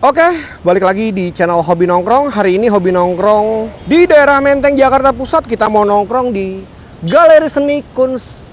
Oke, balik lagi di channel Hobi Nongkrong. Hari ini Hobi Nongkrong di daerah Menteng, Jakarta Pusat. Kita mau nongkrong di Galeri Seni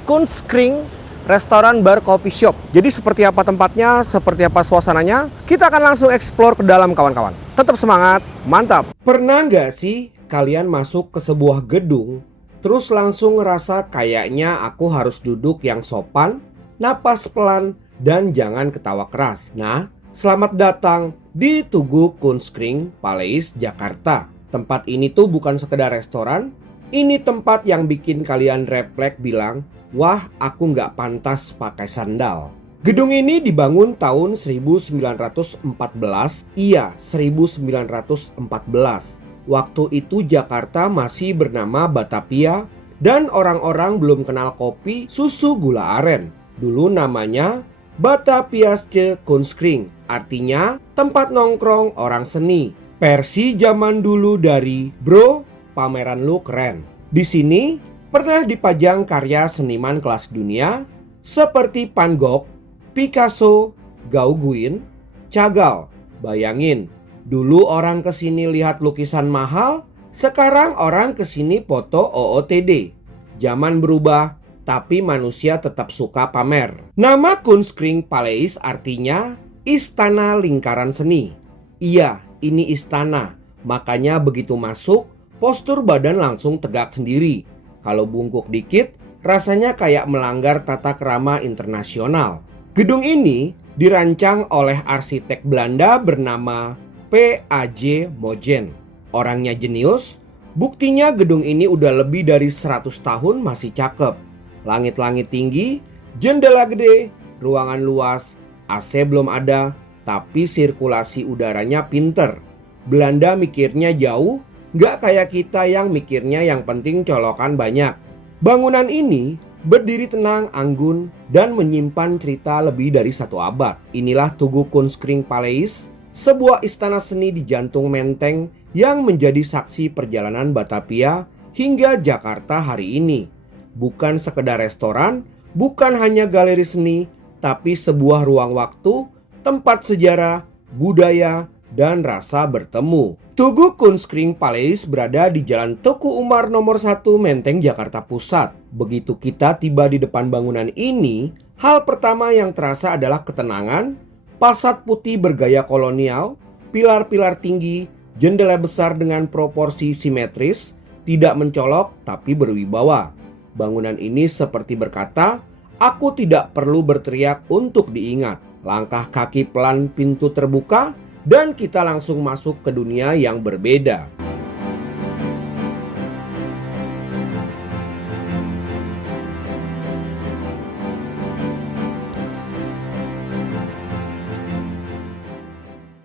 Kunskring, restoran bar coffee shop. Jadi seperti apa tempatnya, seperti apa suasananya, kita akan langsung explore ke dalam kawan-kawan. Tetap semangat, mantap! Pernah nggak sih kalian masuk ke sebuah gedung, terus langsung ngerasa kayaknya aku harus duduk yang sopan, napas pelan, dan jangan ketawa keras? Nah, selamat datang di Tugu Kunskring Paleis, Jakarta. Tempat ini tuh bukan sekedar restoran, ini tempat yang bikin kalian refleks bilang, wah aku nggak pantas pakai sandal. Gedung ini dibangun tahun 1914, iya 1914. Waktu itu Jakarta masih bernama Batavia dan orang-orang belum kenal kopi susu gula aren. Dulu namanya Bataviasche Kunskring, artinya tempat nongkrong orang seni. Versi zaman dulu dari Bro, pameran lu keren. Di sini pernah dipajang karya seniman kelas dunia seperti Van Gogh, Picasso, Gauguin, Chagall. Bayangin, dulu orang kesini lihat lukisan mahal, sekarang orang kesini foto OOTD. Zaman berubah, tapi manusia tetap suka pamer. Nama Kunskring Paleis artinya istana lingkaran seni. Iya, ini istana. Makanya begitu masuk, postur badan langsung tegak sendiri. Kalau bungkuk dikit, rasanya kayak melanggar tata krama internasional. Gedung ini dirancang oleh arsitek Belanda bernama P.A.J. Mogen. Orangnya jenius, buktinya gedung ini udah lebih dari 100 tahun masih cakep. Langit-langit tinggi, jendela gede, ruangan luas, AC belum ada, tapi sirkulasi udaranya pinter. Belanda mikirnya jauh, nggak kayak kita yang mikirnya yang penting colokan banyak. Bangunan ini berdiri tenang, anggun, dan menyimpan cerita lebih dari 1 abad. Inilah Tugu Kunskring Paleis, sebuah istana seni di jantung Menteng yang menjadi saksi perjalanan Batavia hingga Jakarta hari ini. Bukan sekedar restoran, bukan hanya galeri seni, tapi sebuah ruang waktu, tempat sejarah, budaya, dan rasa bertemu. Tugu Kunskring Paleis berada di Jalan Teguh Umar nomor 1 Menteng, Jakarta Pusat. Begitu kita tiba di depan bangunan ini, hal pertama yang terasa adalah ketenangan, fasad putih bergaya kolonial, pilar-pilar tinggi, jendela besar dengan proporsi simetris, tidak mencolok tapi berwibawa. Bangunan ini seperti berkata, aku tidak perlu berteriak untuk diingat. Langkah kaki pelan, pintu terbuka, dan kita langsung masuk ke dunia yang berbeda.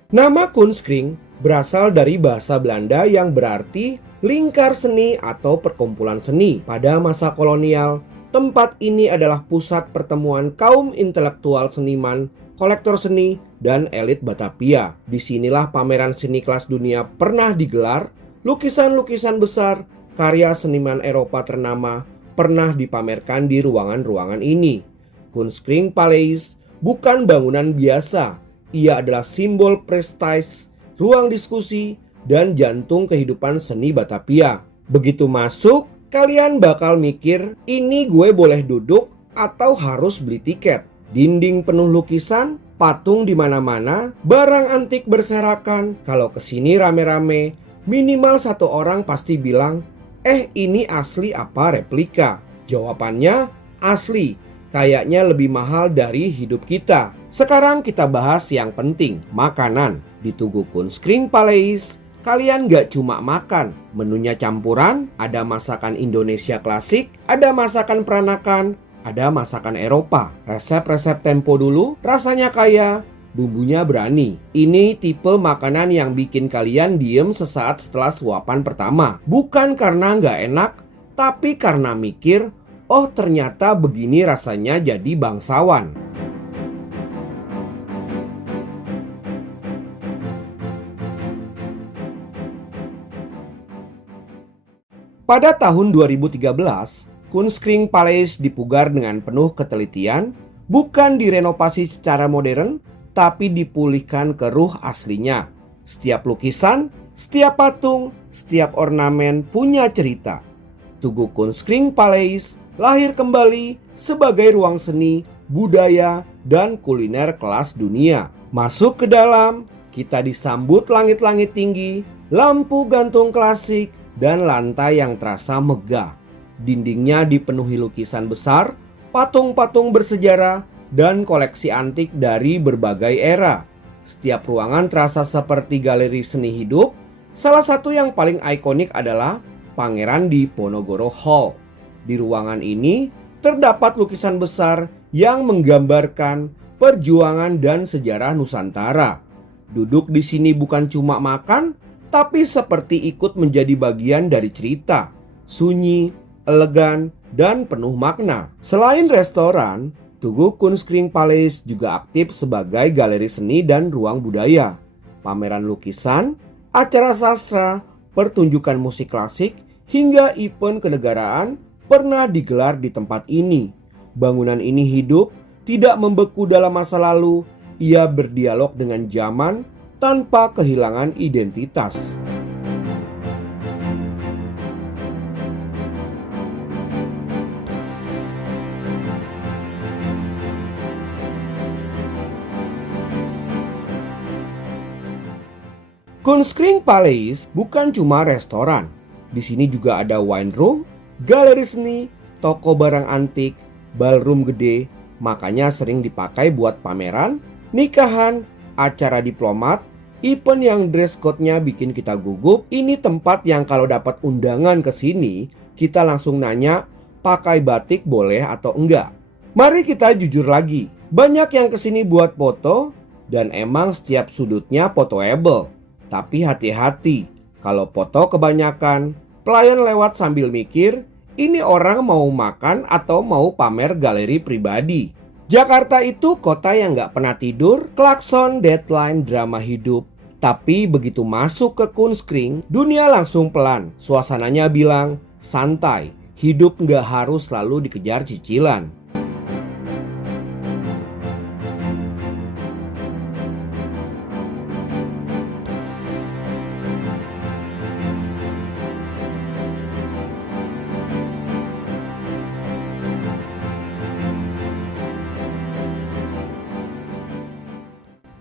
Nama Kunskring berasal dari bahasa Belanda yang berarti lingkar seni atau perkumpulan seni. Pada masa kolonial, tempat ini adalah pusat pertemuan kaum intelektual seniman, kolektor seni, dan elit Batavia. Disinilah pameran seni kelas dunia pernah digelar, lukisan-lukisan besar, karya seniman Eropa ternama pernah dipamerkan di ruangan-ruangan ini. Kunskring Paleis bukan bangunan biasa, ia adalah simbol prestis, ruang diskusi, dan jantung kehidupan seni Batavia. Begitu masuk, kalian bakal mikir, ini gue boleh duduk atau harus beli tiket? Dinding penuh lukisan, patung di mana-mana, barang antik berserakan. Kalau kesini rame-rame, minimal 1 orang pasti bilang, ini asli apa replika? Jawabannya asli, kayaknya lebih mahal dari hidup kita. Sekarang kita bahas yang penting, makanan. Di Tugu Kunskring Paleis, kalian gak cuma makan, menunya campuran, ada masakan Indonesia klasik, ada masakan peranakan, ada masakan Eropa. Resep-resep tempo dulu, rasanya kaya, bumbunya berani. Ini tipe makanan yang bikin kalian diem sesaat setelah suapan pertama. Bukan karena gak enak, tapi karena mikir, oh ternyata begini rasanya jadi bangsawan. Pada tahun 2013, Kunskring Paleis dipugar dengan penuh ketelitian, bukan direnovasi secara modern, tapi dipulihkan ke ruh aslinya. Setiap lukisan, setiap patung, setiap ornamen punya cerita. Tugu Kunstskring Paleis lahir kembali sebagai ruang seni, budaya, dan kuliner kelas dunia. Masuk ke dalam, kita disambut langit-langit tinggi, lampu gantung klasik, dan lantai yang terasa megah. Dindingnya dipenuhi lukisan besar, patung-patung bersejarah, dan koleksi antik dari berbagai era. Setiap ruangan terasa seperti galeri seni hidup. Salah satu yang paling ikonik adalah Pangeran Diponegoro Hall. Di ruangan ini terdapat lukisan besar yang menggambarkan perjuangan dan sejarah Nusantara. Duduk di sini bukan cuma makan, tapi seperti ikut menjadi bagian dari cerita. Sunyi, elegan, dan penuh makna. Selain restoran, Tugu Kunstskring Paleis juga aktif sebagai galeri seni dan ruang budaya. Pameran lukisan, acara sastra, pertunjukan musik klasik, hingga event kenegaraan pernah digelar di tempat ini. Bangunan ini hidup, tidak membeku dalam masa lalu. Ia berdialog dengan zaman tanpa kehilangan identitas. Kunstskring Paleis bukan cuma restoran. Di sini juga ada wine room, galeri seni, toko barang antik, ballroom gede. Makanya sering dipakai buat pameran, nikahan, acara diplomat, event yang dress code-nya bikin kita gugup. Ini tempat yang kalau dapat undangan ke sini, kita langsung nanya pakai batik boleh atau enggak. Mari kita jujur lagi, banyak yang kesini buat foto dan emang setiap sudutnya fotoable. Tapi hati-hati, kalau foto kebanyakan, pelayan lewat sambil mikir, ini orang mau makan atau mau pamer galeri pribadi. Jakarta itu kota yang gak pernah tidur, klakson, deadline, drama hidup. Tapi begitu masuk ke Kunstskring, dunia langsung pelan. Suasananya bilang, santai, hidup gak harus selalu dikejar cicilan.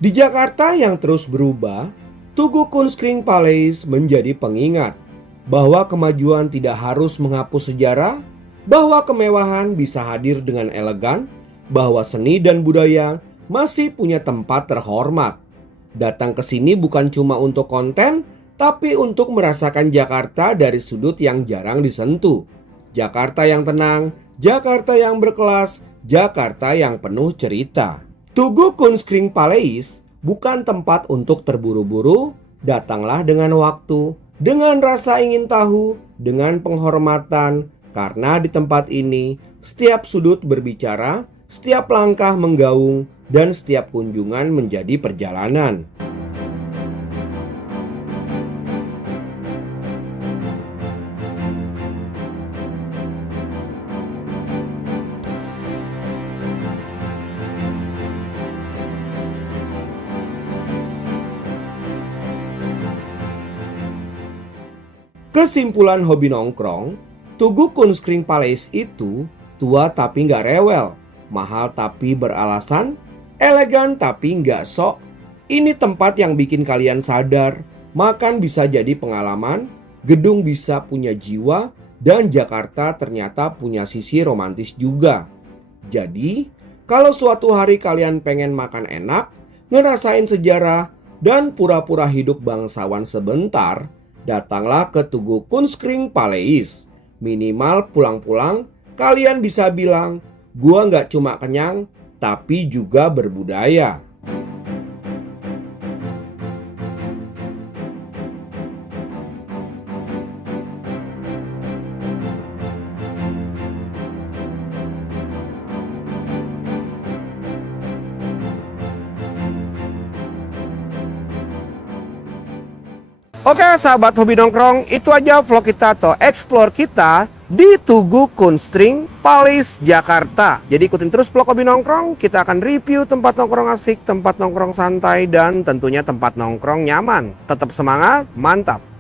Di Jakarta yang terus berubah, Tugu Kunstskring Paleis menjadi pengingat bahwa kemajuan tidak harus menghapus sejarah, bahwa kemewahan bisa hadir dengan elegan, bahwa seni dan budaya masih punya tempat terhormat. Datang ke sini bukan cuma untuk konten, tapi untuk merasakan Jakarta dari sudut yang jarang disentuh. Jakarta yang tenang, Jakarta yang berkelas, Jakarta yang penuh cerita. Tugu Kunstskring Paleis bukan tempat untuk terburu-buru. Datanglah dengan waktu, dengan rasa ingin tahu, dengan penghormatan. Karena di tempat ini, setiap sudut berbicara, setiap langkah menggaung, dan setiap kunjungan menjadi perjalanan. Kesimpulan hobi nongkrong, Tugu Kunstskring Paleis itu tua tapi nggak rewel, mahal tapi beralasan, elegan tapi nggak sok. Ini tempat yang bikin kalian sadar, makan bisa jadi pengalaman, gedung bisa punya jiwa, dan Jakarta ternyata punya sisi romantis juga. Jadi, kalau suatu hari kalian pengen makan enak, ngerasain sejarah, dan pura-pura hidup bangsawan sebentar, datanglah ke Tugu Kunstskring Paleis. Minimal pulang-pulang kalian bisa bilang, gua nggak cuma kenyang, tapi juga berbudaya. Oke sahabat hobi nongkrong, itu aja vlog kita atau explore kita di Tugu Kunstring, Palis, Jakarta. Jadi ikutin terus vlog Hobi Nongkrong, kita akan review tempat nongkrong asik, tempat nongkrong santai, dan tentunya tempat nongkrong nyaman. Tetap semangat, mantap!